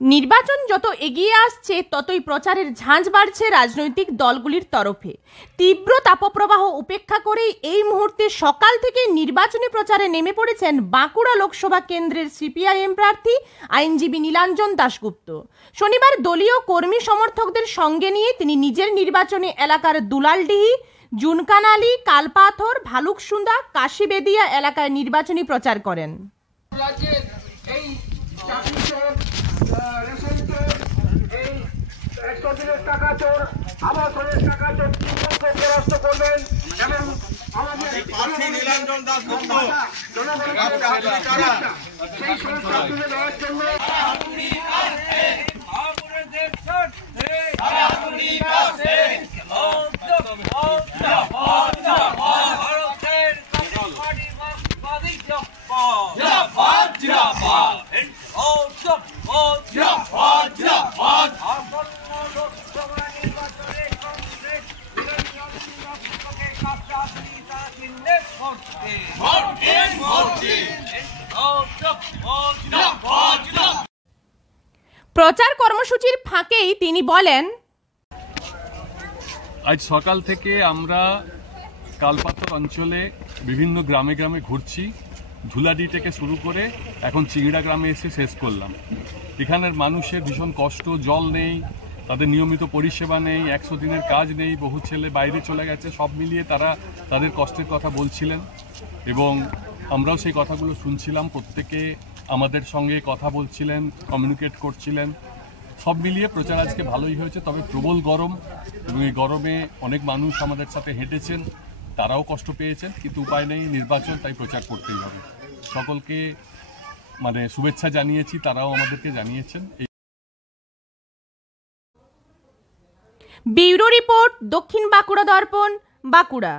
নির্বাচন যত এগিয়ে আসছে ততই প্রচারের ঝাঁঝ বাড়ছে রাজনৈতিক দলগুলির তরফে। তীব্র তাপপ্রবাহ উপেক্ষা করেই এই মুহূর্তে সকাল থেকে নির্বাচনী প্রচারে নেমে পড়েছেন বাঁকুড়া লোকসভা কেন্দ্রের সিপিআইএম প্রার্থী আইনজীবী নীলাঞ্জন দাশগুপ্ত। শনিবার দলীয় কর্মী সমর্থকদের সঙ্গে নিয়ে তিনি নিজের নির্বাচনী এলাকার দুলালডিহি, জুনকানালি, কালপাথর, ভালুকসুন্দা, কাশীবেদিয়া এলাকায় নির্বাচনী প্রচার করেন। টাকা চোর আবাসনের টাকা চোর তিনজনকে ফেরস্ত করবেন এবং আমাদের নীলাঞ্জন দাশগুপ্ত সেই সমস্যা তুলে দেওয়ার জন্য প্রচার কর্মসূচির ফাঁকেই তিনি বলেন, আজ সকাল থেকে আমরা কালপাথর অঞ্চলে বিভিন্ন গ্রামে গ্রামে ঘুরছি। ধুলাডি থেকে শুরু করে এখন চিংড়া গ্রামে এসে শেষ করলাম। এখানের মানুষের ভীষণ কষ্ট, জল নেই, তাদের নিয়মিত পরিষেবা নেই, 100 দিনের কাজ নেই, বহু ছেলে বাইরে চলে গেছে। সব মিলিয়ে তারা তাদের কষ্টের কথা বলছিলেন এবং আমরাও সেই কথাগুলো শুনছিলাম। প্রত্যেকে আমাদের সঙ্গে কথা বলছিলেন, কমিউনিকেট করছিলেন। সব মিলিয়ে প্রচার আজকে ভালোই হয়েছে। তবে প্রবল গরম এবং এই গরমে অনেক মানুষ আমাদের সাথে হেঁটেছেন, তারাও কষ্ট পেয়েছেন, কিন্তু উপায় নেই, নির্বাচন, তাই প্রচার করতেই হবে। সকলকে শুভেচ্ছা জানিয়েছি, তারাও আমাদেরকে জানিয়েছেন। ব্যুরো রিপোর্ট, দক্ষিণ বাঁকুড়া দর্পণ, বাঁকুড়া।